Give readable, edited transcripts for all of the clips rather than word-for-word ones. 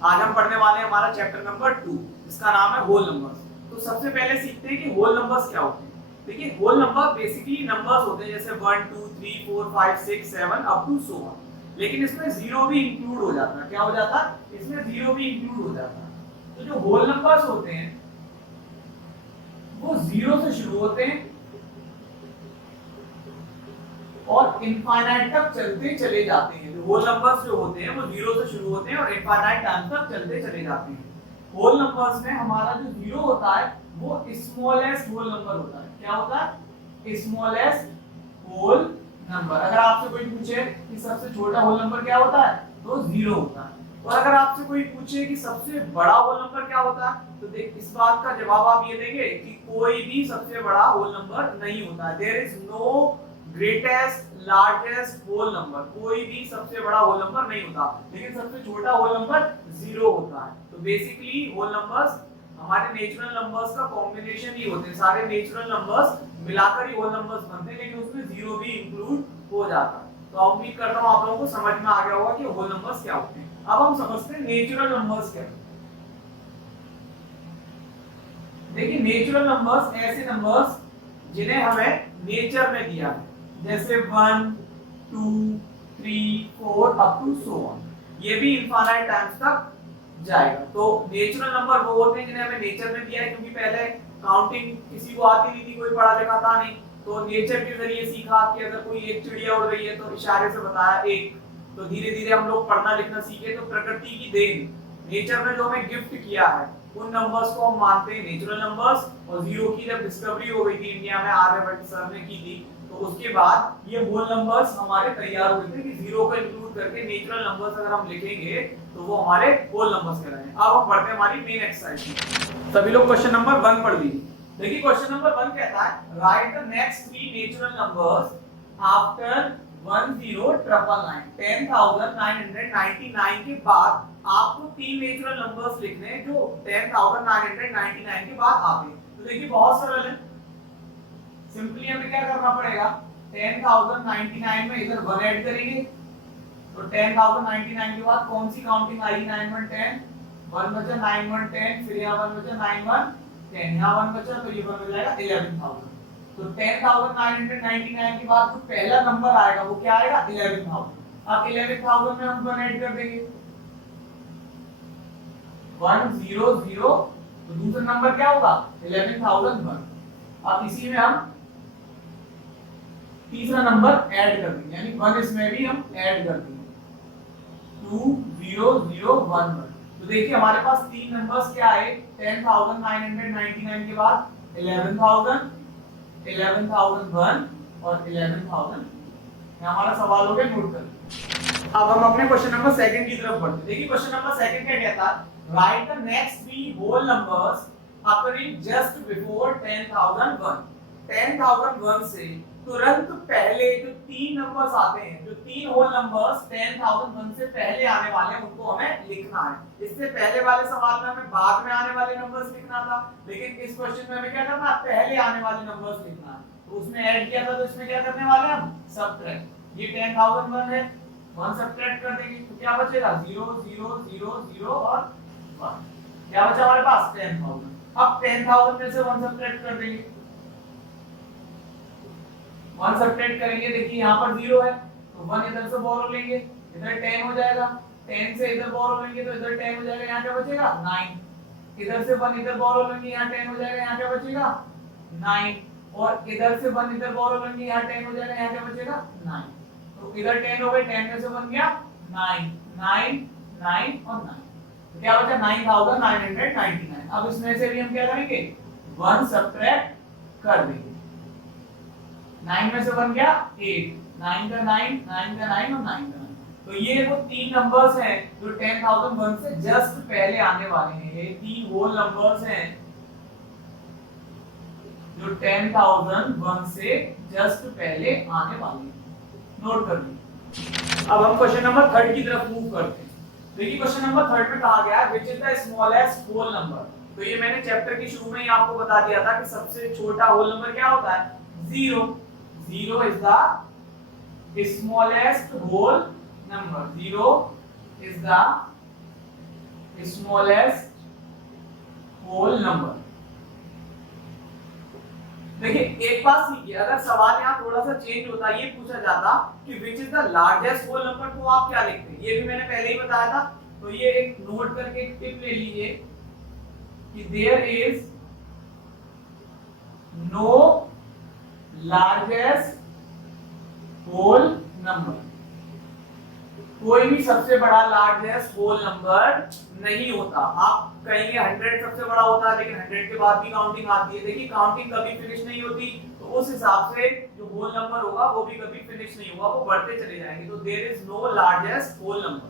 आज हम पढ़ने वाले हैं हमारा चैप्टर नंबर 2, इसका नाम है होल नंबर्स। तो सबसे पहले सीखते हैं कि होल नंबर्स क्या होते हैं। देखिए होल नंबर बेसिकली नंबर्स होते हैं जैसे 1 2 3 4 5 6 7 अप टू सो ऑन, लेकिन इसमें जीरो भी इंक्लूड हो जाता है। क्या हो जाता है? इसमें जीरो भी इंक्लूड हो जाता है। तो जो होल नंबर्स होते हैं वो जीरो से शुरू होते हैं और इनफाइनाइट तक चलते चले जाते हैं। जो होल नंबर्स जो होते हैं वो जीरो से शुरू होते हैं और इनफाइनाइट टाइम तक चलते चले जाते हैं। होल नंबर्स में हमारा जो जीरो होता है वो स्मॉलेस्ट होल नंबर होता है। क्या होता है? Smallest whole number. अगर आपसे कोई पूछे कि सबसे छोटा होल नंबर क्या होता है तो जीरो होता है। और अगर आपसे कोई पूछे कि सबसे बड़ा होल नंबर क्या होता है तो देख इस बात का जवाब आप ये देंगे कि कोई भी सबसे बड़ा होल नंबर नहीं होता है। There is no greatest largest whole number. कोई भी सबसे बड़ा होल नंबर नहीं होता, लेकिन सबसे छोटा होल नंबर जीरो होता है। तो बेसिकली होल नंबर्स हमारे नेचुरल नंबर्स का कॉम्बिनेशन ही होते हैं। सारे नेचुरल नंबर्स मिलाकर ही होल नंबर्स बनते हैं, लेकिन उसमें जीरो भी इंक्लूड हो जाता है। तो उम्मीद करता हूं आप लोगों को समझ में आ गया होगा कि होल नंबर्स क्या होते हैं। अब हम समझते हैं नेचुरल नंबर्स क्या होते हैं। देखिए नेचुरल नंबर्स ऐसे नंबर्स जिन्हें हमें नेचर में दिया है, जैसे 1 2 3 4 अप टू सो ऑन। ये भी इनफाइनाइट टाइम्स तक जाएगा। तो नेचुरल नंबर वो होते हैं जिन्हें हमें नेचर में दिया है, क्योंकि पहले काउंटिंग किसी को आती नहीं थी, कोई पढ़ा लिखा था नहीं, तो नेचर के जरिए सीखा कि अगर कोई एक चिड़िया उड़ रही है तो इशारे से बताया एक। तो धीरे धीरे हम लोग पढ़ना लिखना सीखे। तो प्रकृति की देन, नेचर ने जो हमें गिफ्ट किया है, उन नंबर्स को हम मानते हैं नेचुरल नंबर्स। और जीरो की जब डिस्कवरी हो गई थी इंडिया में, आर्यभट्ट सर ने की थी, तो उसके बाद ये होल नंबर्स हमारे तैयार हुए थे कि जीरो को इंक्लूड करके नेचुरल नंबर्स अगर हम लिखेंगे तो वो हमारे होल नंबर्स कहलाएंगे। अब हम पढ़ते हैं हमारी मेन एक्सरसाइज। सभी लोग क्वेश्चन नंबर 1 पढ़ लीजिए। देखिए क्वेश्चन नंबर 1 कहता है right the next three natural numbers after 10,999 10,999 के बाद आपको तीन नेचुरल नंबर्स लिखने हैं जो 10,999 के बाद आते हैं। तो देखिए बहुत सरल है। सिंपली हमें क्या करना पड़ेगा, 10,099 में इधर 1 ऐड करेंगे। तो 10,099 के बाद कौन सी काउंटिंग आएगी? 9 1 10, 1 बचा 9 1 10, फिर यहाँ 1 बचा 9 1 10, यहाँ 1 बचा तो ये 1 हो जाएगा 11,000। तो 10,999 के बाद जो पहला नंबर आएगा वो क्या आएगा? 11,000। अब 11,000 में हम 1 ऐड कर देंगे 100, तो दूसरा नंबर क्या होगा? 11,001। अब इसी में हम तीसरा नंबर ऐड कर देंगे, यानी 1 इसमें भी हम ऐड कर देंगे 20001। तो देखिए हमारे पास तीन नंबर्स क्या आए? 10,999 के बाद 11,000, 11,001 और 11,000। हमारा सवाल हो गया, नोट कर। अब हम अपने क्वेश्चन नंबर 2 की तरफ बढ़ते हैं। देखिए क्वेश्चन नंबर 2 क्या कहता है? Right the next three whole numbers occurring just before 10,001। 10,001 से तुरंत पहले जो तीन नंबर्स आते हैं, जो तीन होल नंबर्स 10,001 से पहले आने वाले हैं, उनको हमें लिखना है। इससे पहले वाले सवाल में हमें बाद में आने वाले नंबर्स लिखना था, लेकिन इस क्वेश्चन में हमें क्या करना है? पहले आने वाले नंबर्स लिखना है। तो उसमें ऐड किया था, तो इसमें क्या करने वाले हैं हम? सबट्रैक्ट। ये 10,001 है, 1 सबट्रैक्ट कर देंगे तो क्या बचेगा? 0 0 0 0 और 1। क्या बचा हमारे पास? 10,000। अब 10,000 में से 1 सबट्रैक्ट कर देंगे। 1 सबट्रैक्ट करेंगे, देखिए यहाँ पर 0 है तो 1 इधर से बोरो लेंगे, इधर 10 हो जाएगा। 10 से इधर बोरो लेंगे तो इधर 10 हो जाएगा, यहाँ क्या बचेगा? 9। इधर से 1 इधर बोरो लेंगे, यहाँ 10 हो जाएगा, यहाँ क्या बचेगा? 9। और इधर से 1 इधर बोरो लेंगे, यहाँ 10 हो जाएगा, यहाँ क्या बचेगा? 9। तो इधर 10 हो गए, 10 में से 1 गया 9 9 9 और 9। तो क्या बचा? 9,999। अब इसमें से भी हम क्या करेंगे? 1 सबट्रैक्ट कर देंगे। 9 में से 1 गया 8, 9 का 9, 9 का 9 और 9 का 9। तो ये वो तीन नंबर्स हैं जो 10,001 से जस्ट पहले आने वाले हैं। ये तीन होल नंबर्स हैं जो 10,001 से जस्ट पहले आने वाले हैं। नोट कर लीजिए। अब हम क्वेश्चन नंबर 3 की तरफ मूव करते हैं। देखिए क्वेश्चन नंबर 3 में कहा गया है which is the smallest whole number. तो ये मैंने चैप्टर के शुरू में ही आपको बता दिया था कि सबसे छोटा होल नंबर क्या होता है? 0। 0 is the smallest whole number. 0 is the smallest whole number. देखिए एक बात सीखिए, अगर सवाल यहाँ थोड़ा सा चेंज होता, ये पूछा जाता कि which is the largest whole number, तो आप क्या लिखते हैं? ये भी मैंने पहले ही बताया था, तो ये एक नोट करके एक टिप ले लीजिए कि there is no largest whole number. कोई भी सबसे बड़ा लार्जेस्ट होल नंबर नहीं होता। आप कहेंगे 100 सबसे बड़ा होता है, लेकिन 100 के बाद भी काउंटिंग आती है। देखिए काउंटिंग कभी फिनिश नहीं होती, तो उस हिसाब से जो होल नंबर होगा वो भी कभी फिनिश नहीं होगा, वो बढ़ते चले जाएंगे। तो there is no largest whole number,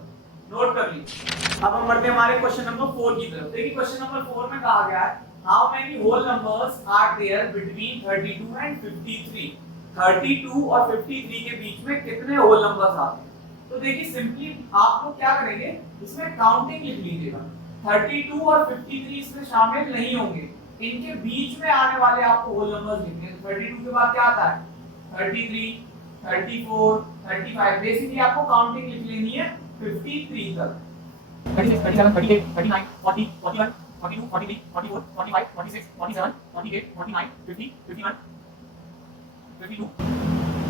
note कर लीजिए। अब हम बढ़ते हैं हमारे क्वेश्चन नंबर 4 की तरफ। देखिए क्वेश्चन नंबर 4 में कहा गया है how many whole numbers are there between 32 and 53। 32 और 53 के बीच में कितने होल नंबर्स आते हैं? तो देखिए सिंपली आपको क्या करेंगे, इसमें काउंटिंग लिख लीजिएगा। 32 और 53 इसमें शामिल नहीं होंगे, इनके बीच में आने वाले आपको होल नंबर्स लिखने हैं। 32 के बाद क्या आता है? 33, 34, 35। बेसिकली आपको काउंटिंग लिख लेनी है 53 तक। 36, 37, 38, 39, 40, 41, 42, 43, 44, 45, 46, 47, 48, 49, 50, 51, 52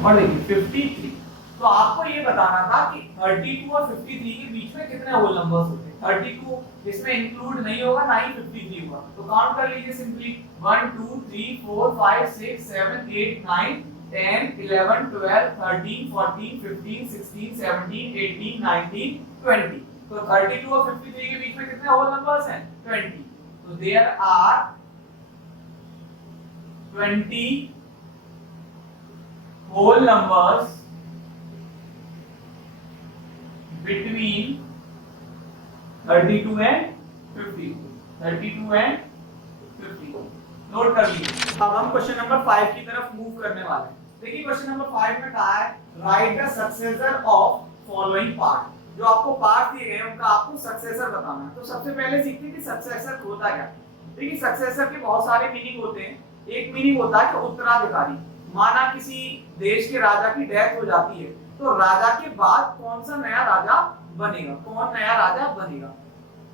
और देखिए 53। तो आपको ये बताना था कि 32 और 53 के बीच में कितने होल नंबर्स होते हैं। 32 इसमें इंक्लूड नहीं होगा, ना ही 53 होगा। तो काउंट कर लीजिए सिंपली 1 2 3 4 5 6 7 8 9 10 11 12 13 14 15 16 17 18 19 20। तो 32 और 53 के बीच में कितने होल नंबर्स हैं? 20। तो there are 20 whole numbers between 32 and 52। 32 and 52 नोट कर लीजिए। अब हम क्वेश्चन नंबर 5 की तरफ मूव करने वाले हैं। देखिए क्वेश्चन नंबर 5 में कहा है right the successor of following part. जो आपको पार्ट दिए गए उनका आपको सक्सेसर बताना है। तो सबसे पहले सीखते हैं कि सक्सेसर होता क्या। देखिए सक्सेसर के बहुत सारे मीनिंग होते हैं। एक मीनिंग होता है कि उत्तराधिकारी। माना किसी देश के राजा की डेथ हो जाती है, तो राजा के बाद कौन सा नया राजा बनेगा, कौन नया राजा बनेगा।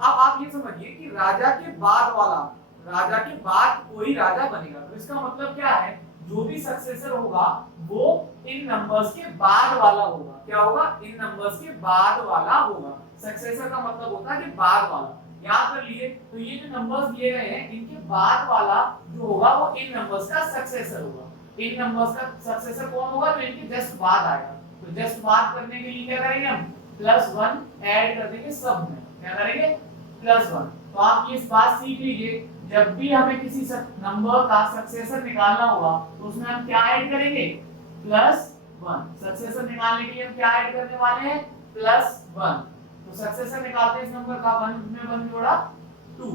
अब आप ये समझिए कि राजा के बाद वाला, राजा के बाद कोई राजा बनेगा। तो इसका मतलब क्या है, जो भी सक्सेसर होगा वो इन नंबर्स के बाद वाला होगा। क्या होगा? इन नंबर्स के बाद वाला होगा। सक्सेसर का मतलब होता है कि बाद वाला। याद कर लिए, तो ये जो नंबर्स दिए गए हैं इनके बाद वाला जो होगा वो इन नंबर्स का सक्सेसर होगा। इन नंबर्स का सक्सेसर कौन होगा? जो इनके जस्ट बाद आएगा। तो जस्ट बात करने के लिए क्या करेंगे हम? +1 ऐड कर देंगे सब में। क्या करेंगे? +1। तो आप ये बात सीख लीजिए, जब भी हमें किसी नंबर का सक्सेसर निकालना होगा तो उसमें हम क्या ऐड करेंगे? +1। सक्सेसर निकालने के लिए हम क्या ऐड करने वाले हैं? +1। तो सक्सेसर निकालते हैं इस नंबर का, 1 में 1 जोड़ा 2,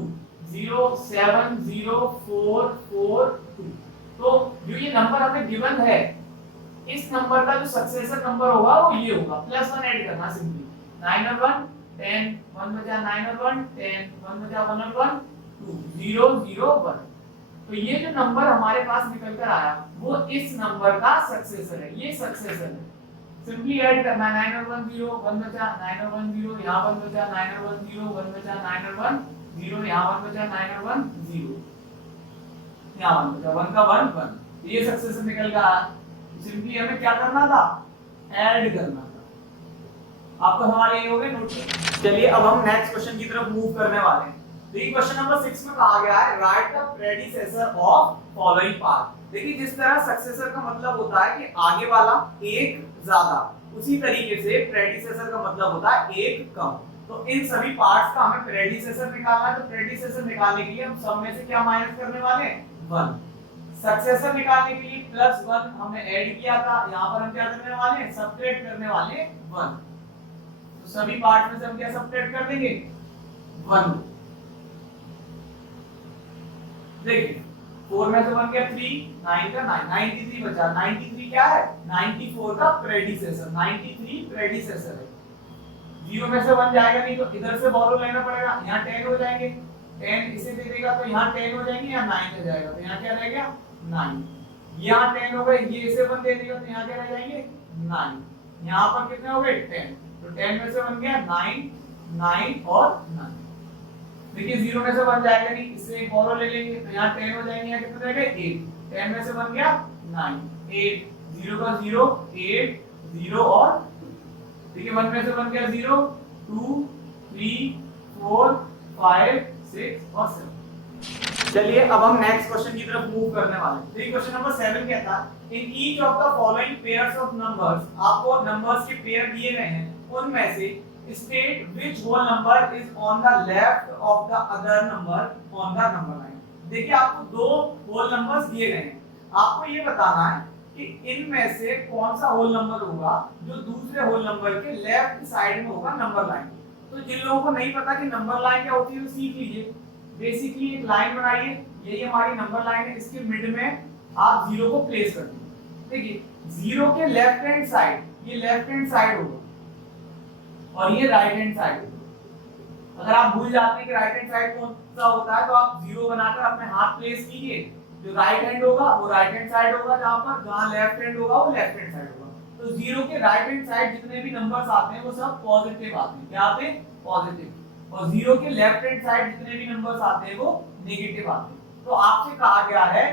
0 7 0 4 4 2। तो जो ये नंबर हमें गिवन है, इस नंबर का जो सक्सेसर नंबर होगा वो ये होगा। +1 ऐड करना सिंपली। 9 और 1 10, 1 बचा 9 और 1 10, 1 बचा 1 और 1 2, 0 0 1। तो ये जो नंबर हमारे पास निकल कर आया वो इस नंबर का सक्सेसर है। ये सक्सेसर है, सिंपली ऐड करना। 9 और 1 0, 1 बचा 9 और 1 0, यहाँ 1 बचा 9 और 1 0, 1 बचा 9 और 1 0, यहाँ 1 बचा 9 और 1 0, यहाँ 1 बचा 1 का 1 1। ये सक्सेसर निकल कर आया। सिंपली हमें क्या करना था? ऐड करना था। आपको हमारे ये हो गए नोट। चलिए अब हम नेक्स्ट क्वेश्चन की तरफ मूव करने वाले हैं। देखिए क्वेश्चन नंबर 6 में कहा गया है right the predecessor of following part. देखिए जिस तरह सक्सेसर का मतलब होता है कि आगे वाला एक ज्यादा, उसी तरीके से प्रेडिसेसर का मतलब होता है एक कम। तो इन सभी पार्ट्स का हमें प्रेडिसेसर निकालना है। तो प्रेडिसेसर निकालने के लिए हम सब में से क्या माइनस करने वाले हैं? 1। सक्सेसर निकालने के लिए +1 हमने ऐड किया था, यहाँ पर हम क्या करने वाले हैं? सब्ट्रैक्ट करने वाले हैं 1। तो सभी पार्ट में से हम क्या सब्ट्रैक्ट कर देंगे? 1। देखिए 4 में से 1 गया 3, 9 का 9, 93 बचा। 93 क्या है? 94 का प्रेडिसेसर। 93 प्रेडिसेसर है। 0 में से 1 जाएगा नहीं, तो इधर से बोरो लेना पड़ेगा। यहाँ 10 हो जाएंगे, 10 इसे दे देगा तो यहाँ 10 हो जाएंगे, यहाँ 9 हो जाएगा। तो यहाँ क्या रह गया? 9। यहाँ 10 हो गए, ये इसे 1 दे देगा तो यहाँ क्या रह जाएंगे? 9। यहाँ पर कितने हो गए? 10। तो 10 में से 1 गया 9, 9 और 9। देखिए 0 में से 1 जाएगा नहीं, इससे एक और ले लेंगे तो यहाँ 10 हो जाएंगे, यहाँ कितना रहेगा 8, 10 में से 1 गया 9, 8, 0 का 0, 8, 0 और देखिए 1 में से 1 गया 0, 2, 3, 4, 5, 6 और 7। चलिए अब हम नेक्स्ट क्वेश्चन की तरफ मूव करने वाले हैं। देखिए क्वेश्चन नंबर 7 कहता है in each of the following pairs of numbers, आपको नंबर्स के पेयर दिए गए हैं, उनमें से state which whole number is on the left of the other number on the number line. देखिए आपको दो होल नंबर्स दिए गए हैं, आपको ये बताना है कि इनमें से कौन सा होल नंबर होगा जो दूसरे होल नंबर के लेफ्ट साइड में होगा नंबर लाइन। तो जिन लोगों को नहीं पता कि नंबर लाइन क्या होती है वो सीख लीजिए। बेसिकली एक लाइन बनाइए, यही हमारी नंबर लाइन है, इसके मिड में आप 0 को प्लेस कर दीजिए। देखिए 0 के लेफ्ट हैंड साइड, ये लेफ्ट हैंड साइड होगा और ये राइट हैंड साइड होगा। अगर आप भूल जाते हैं कि राइट हैंड साइड कौन सा होता है तो आप 0 बनाकर अपने हाथ प्लेस कीजिए, जो राइट हैंड होगा वो राइट हैंड साइड होगा, जहां लेफ्ट हैंड होगा वो लेफ्ट हैंड साइड होगा। तो 0 के राइट हैंड साइड जितने भी नंबर्स आते हैं वो सब पॉजिटिव आते हैं। क्या आते हैं? पॉजिटिव। और 0 के लेफ्ट हैंड साइड जितने भी नंबर्स आते हैं वो नेगेटिव आते हैं। तो आपसे कहा गया है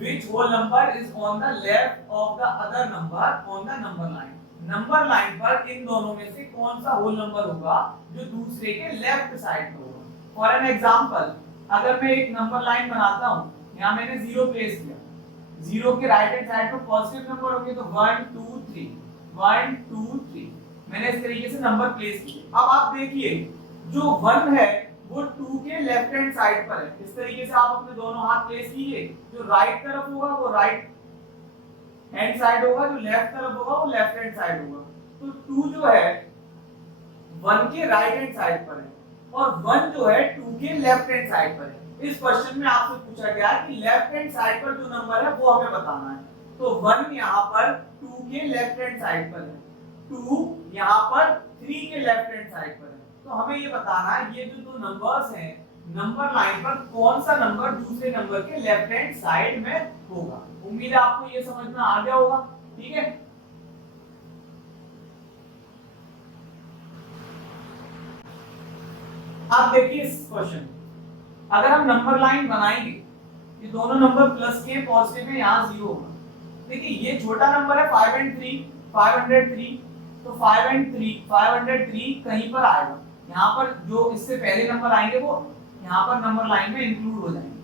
which whole number is on the left of the other number on the number line। Number line पर इन दोनों में से कौन सा होल नंबर होगा जो दूसरे के लेफ्ट साइड पर होगा। फॉर एन एग्जांपल, अगर मैं एक नंबर लाइन बनाता हूं, यहां मैंने 0 प्लेस किया, 0 के राइट हैंड साइड पर पॉजिटिव नंबर होंगे तो 1 2 3 1 2 3 मैंने इस तरीके से नंबर प्लेस किए। अब आप देखिए जो 1 है वो 2 के लेफ्ट हैंड साइड पर है। इस तरीके से आप अपने दोनों हाथ प्लेस कीजिए, जो राइट तरफ होगा वो राइट हैंड साइड होगा, जो लेफ्ट तरफ होगा वो लेफ्ट हैंड साइड होगा। तो 2 जो है 1 के राइट हैंड साइड पर है और 1 जो है 2 के लेफ्ट हैंड साइड पर है। इस क्वेश्चन में आपसे पूछा गया कि लेफ्ट हैंड साइड पर जो नंबर है वो हमें बताना है। तो 1 यहाँ पर 2 के लेफ्ट हैंड साइड पर है, 2 यहाँ पर 3 के लेफ्ट हैंड साइड पर है। तो हमें ये बताना है ये जो दो नंबर्स हैं नंबर लाइन पर कौन सा नंबर दूसरे नंबर के लेफ्ट हैंड साइड में होगा। उम्मीद है आपको ये समझ में आ गया होगा। ठीक है, आप देखिए इस क्वेश्चन, अगर हम नंबर लाइन बनाएंगे, ये दोनों नंबर प्लस के पॉजिटिव है, यहाँ 0 होगा। देखिए ये छोटा नंबर है 5 and 3 503, तो 5 and 3 503 कहीं पर आएगा, यहाँ पर जो इससे पहले नंबर आएंगे वो यहाँ पर नंबर लाइन में इंक्लूड हो जाएंगे।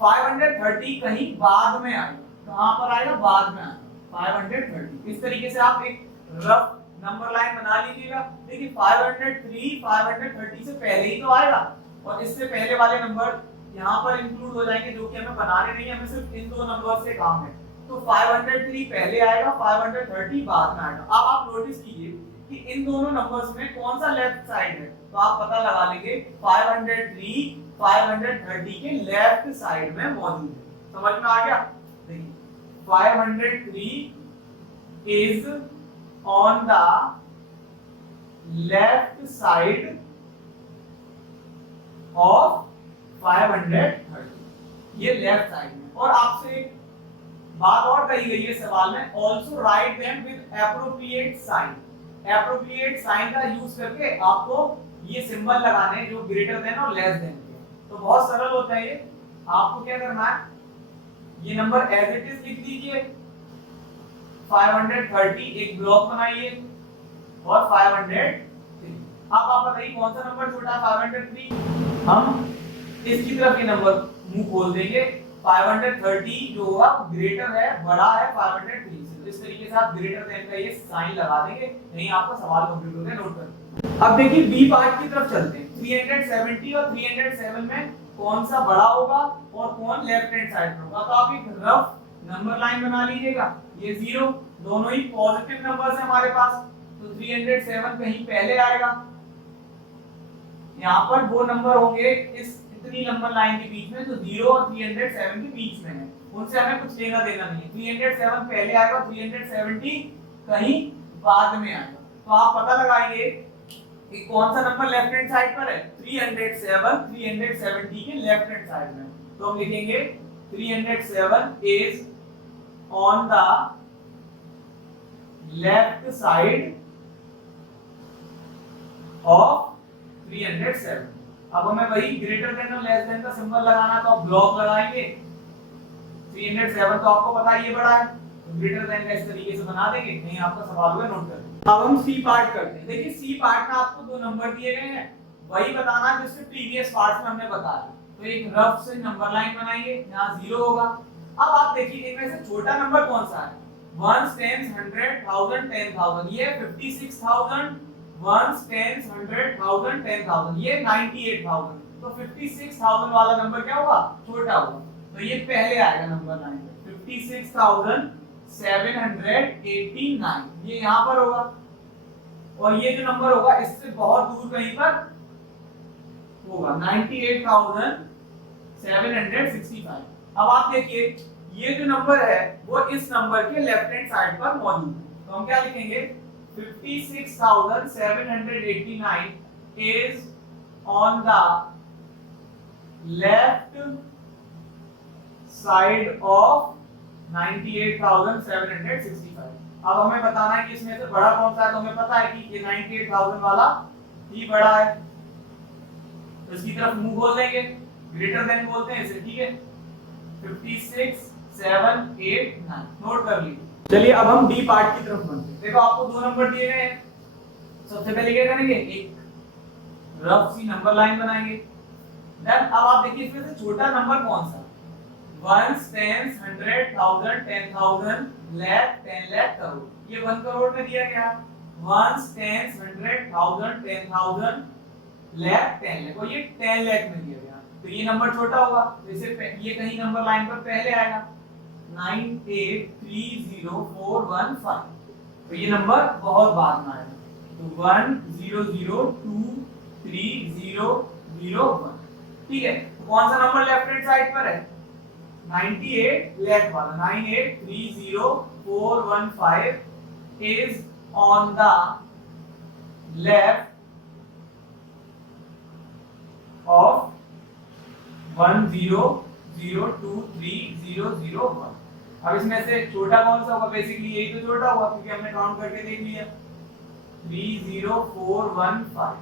530 कहीं बाद में आएगा, कहाँ पर आएगा? बाद में आएगा 530। इस तरीके से आप एक रफ नंबर लाइन बना लीजिएगा। देखिए 503 530 से पहले ही तो आएगा और इससे पहले वाले नंबर यहाँ पर इंक्लूड हो जाएंगे, जो कि हमें बनाने नहीं है, हमें सिर्फ इन दो नंबर से काम है। तो 503 पहले आएगा, 530 बाद में आएगा। अब आप नोटिस कीजिए कि इन दोनों नंबर्स में कौन सा लेफ्ट साइड है, तो आप पता लगा लेंगे 503 530 के लेफ्ट साइड में मौजूद है। समझ में आ गया? देखिए 503 is on the left side of 530, ये लेफ्ट साइड में। और आपसे एक बात और कही गई है सवाल में, also write them with appropriate sign. Appropriate sign का यूज करके आपको ये सिंबल लगाने जो ग्रेटर देन और लेस देन के। तो बहुत सरल होता है ये। आपको क्या करना है, ये नंबर एज इट इज लिख दीजिए, 530 एक ब्लॉक बनाइए और 503। अब आप बताइए कौन सा नंबर छोटा है? 503। हम इसकी तरफ ये नंबर मुंह खोल देंगे, 530 जो होगा ग्रेटर है, बड़ा है 503 से। तो इस तरीके से आप ग्रेटर देन का ये साइन लगा देंगे, नहीं आपका सवाल कंप्लीट हो गया। नोट कर। अब देखिए बी पार्ट की तरफ चलते हैं। 370 और 307 में कौन सा बड़ा होगा और कौन लेफ्ट हैंड साइड पर होगा। तो आप एक रफ नंबर लाइन बना लीजिएगा। ये 0 दोनों ही पॉजिटिव नंबर्स है हमारे पास, तो 307 कहीं पहले आएगा। यहाँ पर वो नंबर होंगे इस इतनी नंबर लाइन के बीच में, तो 0 और 307 के बीच में है, उनसे हमें कुछ लेना देना नहीं है। 307 पहले आएगा, 370 कहीं बाद में आएगा। तो आप पता लगाइए कि कौन सा नंबर लेफ्ट हैंड साइड पर है। 307 370 के लेफ्ट हैंड साइड में। तो हम लिखेंगे 307 is on the left side of 307। अब हमें वही ग्रेटर देन और लेस देन का सिंबल लगाना, तो आप ब्लॉक लगाएंगे। 307 तो आपको पता है ये बड़ा है, तो ग्रेटर देन का इस तरीके से बना देंगे। नहीं आपका सवाल हुआ, नोट कर। अब हम सी पार्ट करते हैं। देखिए सी पार्ट में आपको दो नंबर दिए गए हैं, वही बताना है जिससे प्रीवियस पार्ट्स में हमने बताया। तो एक रफ से नंबर लाइन बनाएंगे, यहाँ 0 होगा। अब आप देखिए इनमें से छोटा नंबर कौन सा है? 1 10 100 1000 10000, ये 56000। 1 10 100 1000 10000, ये 98000। तो 56000 वाला नंबर क्या होगा? छोटा होगा। तो ये पहले आएगा नंबर लाइन पे, 56789, ये यहाँ पर होगा। और ये जो नंबर होगा इससे बहुत दूर कहीं पर होगा, 98765। अब आप देखिए ये जो नंबर है वो इस नंबर के लेफ्ट हैंड साइड पर मौजूद है। तो हम क्या लिखेंगे? 56789 is on the left side of 98765। अब हमें बताना है कि इसमें से बड़ा कौन सा है। तो हमें पता है कि ये 98000 वाला ही बड़ा है, तो इसकी तरफ मुंह बोल देंगे, ग्रेटर देन बोलते हैं इसे, ठीक है। 56789 नोट कर लीजिए। चलिए अब हम डी पार्ट की तरफ बढ़ते हैं। देखो आपको दो नंबर दिए गए हैं, सबसे पहले क्या करेंगे? एक रफ सी नंबर लाइन बनाएंगे। देन अब आप देखिए इसमें से छोटा नंबर कौन सा? 1 10 100 1000 10000 लाख 10 लाख करोड़, ये 1 करोड़ में दिया गया। 1 10 100 1000 10000 लाख 10 लाख, और ये 10 लाख में दिया गया। तो ये नंबर छोटा होगा, तो इसे ये कहीं नंबर लाइन पर पहले आएगा, 9830415। तो ये नंबर बहुत बाद में आएगा, तो 10023001। ठीक है, तो कौन सा नंबर लेफ्ट हैंड साइड पर है? 98 लाख वाला, 9830415 is on the left of 10023001। अब इसमें से छोटा कौन सा होगा? बेसिकली यही तो छोटा होगा, क्योंकि हमने काउंट करके देख लिया 30415,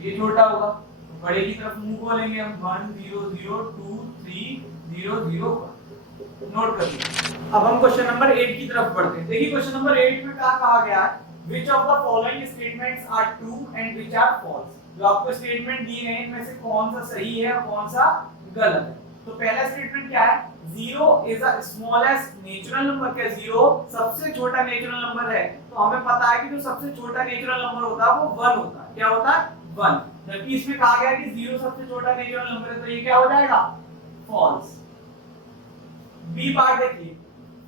ये छोटा होगा। तो बड़े की तरफ मुंह बोलेंगे हम, 10023001। नोट कर लीजिए। अब हम क्वेश्चन नंबर 8 की तरफ बढ़ते हैं। देखिए क्वेश्चन नंबर 8 में क्या कहा गया है? Which of the following statements are true and which are false? जो आपको स्टेटमेंट दिए हैं इनमें से कौन सा सही है और कौन सा गलत है। तो पहला स्टेटमेंट क्या है? 0 is the smallest natural number। क्या 0 सबसे छोटा नेचुरल नंबर है? तो हमें पता है कि जो सबसे छोटा नेचुरल नंबर होता है वो 1 होता है। क्या होता है? 1। जबकि इसमें कहा गया कि 0 सबसे छोटा नेचुरल नंबर है, तो ये क्या हो जाएगा? फॉल्स। बी पार्ट देखिए,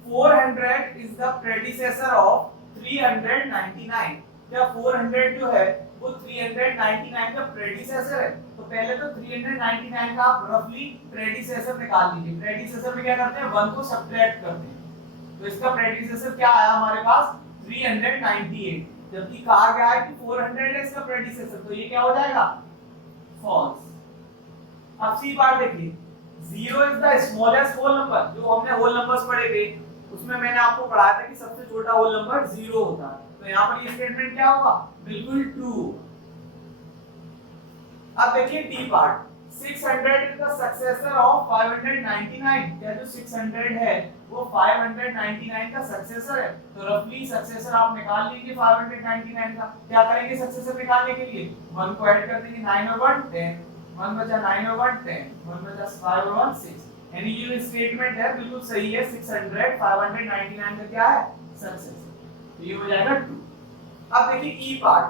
400 is the predecessor of 399। क्या 400 जो है वो 399 का प्रेडिसेसर है? तो पहले तो 399 का आप रफली प्रेडिसेसर निकाल लीजिए। प्रेडिसेसर में क्या करते हैं? 1 को सब्ट्रैक्ट करते हैं, तो इसका प्रेडिसेसर क्या आया हमारे पास? 398। जबकि कहा गया है कि 400 है इसका प्रेडिसेसर, तो ये क्या हो जाएगा? फॉल्स। अब सी पार्ट देखिए, 0 is the smallest whole number। जो हमने होल नंबर्स पढ़े थे उसमें मैंने आपको पढ़ाया था कि सबसे छोटा होल नंबर 0 होता है। तो यहाँ पर ये स्टेटमेंट क्या होगा? बिल्कुल ट्रू। अब देखिए D part, 600 is the successor of 599। क्या जो 600 है वो 599 का सक्सेसर है? तो रफली सक्सेसर आप निकाल लीजिए 599 का। क्या करेंगे सक्सेसर निकालने के लिए? 1 को ऐड कर देंगे, 9 और 1 10, 1 बचा 9 और 1 10, 1 बचा 5 और 1 6। यानी ये स्टेटमेंट है बिल्कुल सही है। 600 599 का क्या है? सक्सेसर। तो ये हो जाएगा ट्रू। अब देखिए ई part,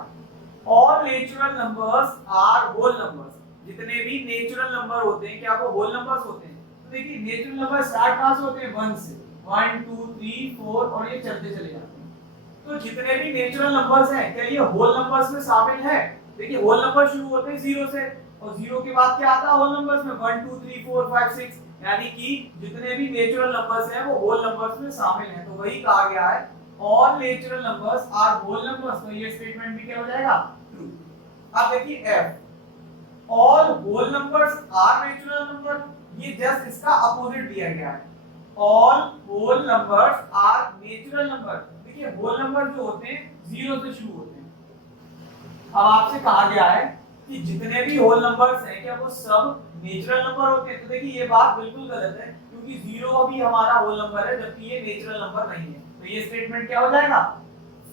all natural numbers are whole numbers. जितने भी नेचुरल नंबर होते हैं क्या वो होल नंबर्स होते हैं? तो देखिए नेचुरल नंबर स्टार्ट कहां से होते हैं? 1 से, 1 2 3 4 और ये चलते चले जाते हैं। तो जितने भी नेचुरल नंबर्स हैं क्या ये होल नंबर्स में शामिल है? देखिए होल नंबर शुरू होते हैं 0 से, और 0 के बाद क्या आता है होल नंबर्स में? 1 2 3 4 5 6। यानी कि जितने भी नेचुरल नंबर्स हैं वो होल नंबर्स में शामिल हैं। तो वही कहा गया है all natural numbers are whole numbers. तो ये स्टेटमेंट भी क्या हो जाएगा? ट्रू। अब देखिए F, all whole numbers are natural number. ये जस्ट इसका अपोजिट दिया गया है, all whole numbers are natural number. देखिए होल नंबर जो होते हैं 0 से शुरू होते हैं। अब आपसे कहा गया है कि कि जितने भी होल नंबर्स हैं क्या वो सब नेचुरल नंबर होते हैं? तो देखिए ये बात बिल्कुल गलत है, क्योंकि 0 भी हमारा होल नंबर है जबकि ये नेचुरल नंबर नहीं है। तो ये स्टेटमेंट क्या हो जाएगा?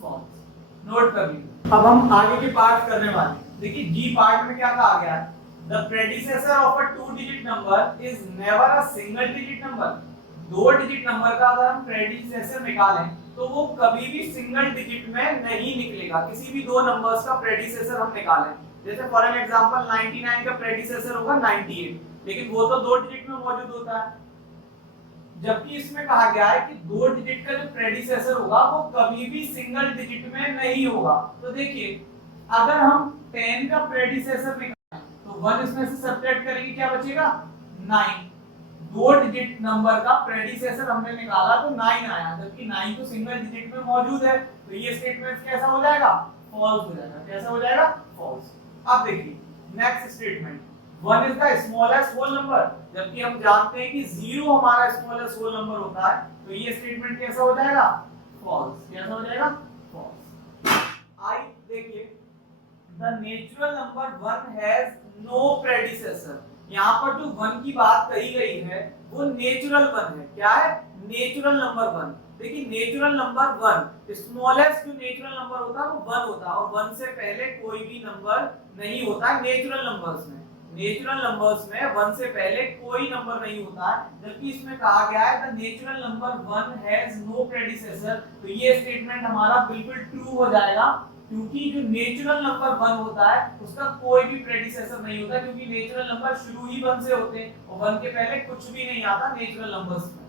फॉल्स। नोट कर लीजिए। अब हम आगे के पार्ट करने वाले हैं। देखिए डी पार्ट में क्या कहा गया है? The predecessor of a 2 digit number is never a single digit number. 2 digit number का अगर हम प्रेडिसेसर निकालें तो वो कभी भी सिंगल डिजिट में नहीं निकलेगा। किसी भी दो नंबर्स का प्रेडिसेसर हम निकालें, जैसे फॉर एन एग्जांपल 99 का प्रेडिसेसर होगा 98, लेकिन वो तो 2 डिजिट में मौजूद होता है। जबकि इसमें कहा गया है कि 2 डिजिट का जो प्रेडिसेसर होगा वो कभी भी सिंगल डिजिट में नहीं होगा। तो देखिए अगर हम 10 का प्रेडिसेसर निकालें तो 1 इसमें से सब्ट्रैक्ट करेंगे, क्या बचेगा? 9। 2 डिजिट नंबर का प्रेडिसेसर हमने निकाला तो 9 आया, जबकि 9 तो सिंगल डिजिट में मौजूद है। तो ये स्टेटमेंट कैसा हो जाएगा? फॉल्स हो जाएगा। कैसा हो जाएगा? फॉल्स। अब देखिए next statement, 1 is the smallest whole number, जबकि हम जानते हैं कि 0 हमारा स्मॉलेस्ट होल नंबर होता है। तो ये स्टेटमेंट कैसा हो जाएगा? फॉल्स। कैसा हो जाएगा? फॉल्स। आई देखिए the natural number 1 has no predecessor. यहाँ पर जो 1 की बात कही गई है वो नेचुरल 1 है। क्या है? Natural number 1। देखिए नेचुरल नंबर 1, स्मॉलेस्ट जो नेचुरल नंबर होता है वो 1 होता है, और 1 से पहले कोई भी नंबर नहीं होता है नेचुरल नंबर्स में। नेचुरल नंबर्स में 1 से पहले कोई नंबर नहीं होता है, जबकि इसमें कहा गया है the natural number 1 has no predecessor. तो ये स्टेटमेंट हमारा बिल्कुल ट्रू हो जाएगा, क्योंकि जो नेचुरल नंबर 1 होता है उसका कोई भी प्रेडिसेसर नहीं होता, क्योंकि नेचुरल नंबर शुरू ही 1 से होते हैं और 1 के पहले कुछ भी नहीं आता नेचुरल नंबर्स में।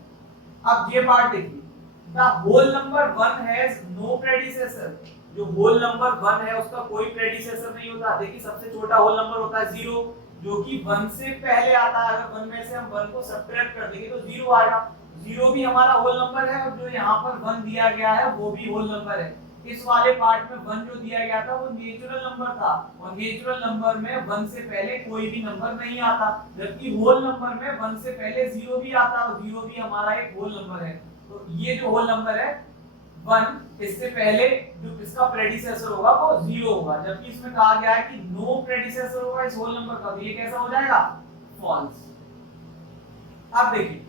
अब ये पार्ट देखिए, the whole number 1 has no predecessor. जो होल नंबर 1 है उसका कोई प्रेडिसेसर नहीं होता। देखिए सबसे छोटा होल नंबर होता है 0, जो कि 1 से पहले आता है। अगर 1 में से हम 1 को सब्ट्रैक्ट कर देंगे तो 0 आएगा। 0 भी हमारा होल नंबर है, और जो यहाँ पर 1 दिया गया है वो भी होल नंबर है। इस वाले पार्ट में 1 जो दिया गया था वो नेचुरल नंबर था, और नेचुरल नंबर में 1 से पहले कोई भी नंबर नहीं आता, जबकि होल नंबर में 1 से पहले 0 भी आता है, और 0 भी हमारा एक होल नंबर है। तो ये जो होल नंबर है 1, इससे पहले जो इसका प्रेडिसेसर होगा वो 0 होगा, जबकि इसमें कहा गया है कि नो प्रेडिसेसर होगा इस होल नंबर का। तो ये कैसा हो जाएगा? फॉल्स। अब देखिए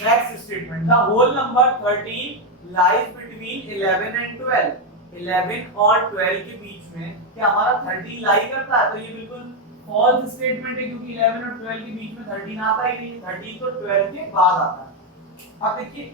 next statement, the whole number 13 lies between 11 and 12। 11 और 12 के बीच में क्या हमारा 13 लाई करता है? तो ये बिल्कुल फॉल्स स्टेटमेंट है, क्योंकि 11 और 12 के बीच में 13 आता ही नहीं। 13 तो 12 के बाद आता है। अब देखिए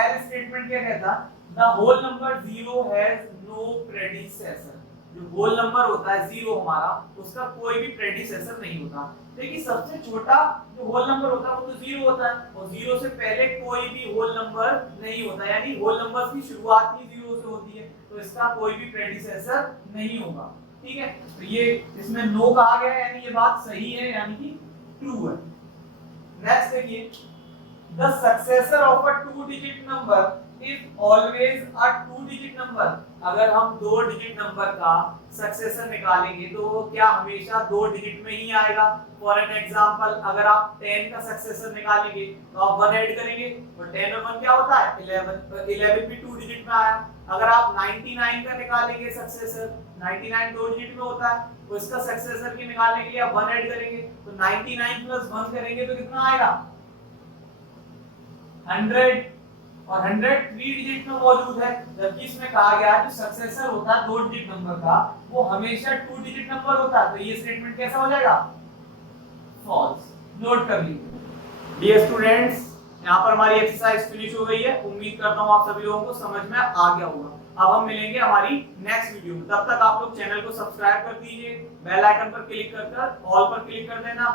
एल स्टेटमेंट क्या कहता है? The whole number 0 has no predecessor. जो होल नंबर होता है 0 हमारा, उसका कोई भी प्रेडिसेसर नहीं होता। देखिए सबसे छोटा जो होल नंबर होता है वो तो 0 होता है, और 0 से पहले कोई भी होल नंबर नहीं होता, यानी होल नंबर्स की शुरुआत ही 0 से होती है। तो इसका कोई भी प्रेडिसेसर नहीं होगा। ठीक है, तो ये इसमें नो कहा गया है, यानी ये बात सही है, यानी कि ट्रू है। नेक्स्ट देखिए, the successor of a 2 digit number is always a 2 digit number. अगर हम 2 डिजिट नंबर का सक्सेसर निकालेंगे तो वो क्या हमेशा 2 डिजिट में ही आएगा। फॉर एन एग्जांपल अगर आप 10 का सक्सेसर निकालेंगे तो आप 1 ऐड करेंगे, तो 10 और 1 क्या होता है? 11। 11 भी 2 डिजिट में आया। अगर आप 99 का निकालेंगे सक्सेसर, 99 2 डिजिट में होता है, तो इसका सक्सेसर की निकालने के लिए आप 1 ऐड करेंगे, तो 99 प्लस 1 करेंगे तो कितना आएगा? 100। और 100 3 डिजिट में मौजूद है, जबकि इसमें कहा गया है जो सक्सेसर होता है 2 डिजिट नंबर का वो हमेशा 2 डिजिट नंबर होता है। तो ये स्टेटमेंट कैसा हो जाएगा? फॉल्स। नोट कर लीजिए। डियर स्टूडेंट्स, यहाँ पर हमारी एक्सरसाइज फिनिश हो गई है। उम्मीद करता हूँ आप सभी लोगों को समझ में आ गया होगा। अब हम मिलेंगे हमारी नेक्स्ट वीडियो में। तब तक आप लोग चैनल को सब्सक्राइब कर दीजिए, बेल आइकन पर क्लिक कर ऑल पर क्लिक कर देना,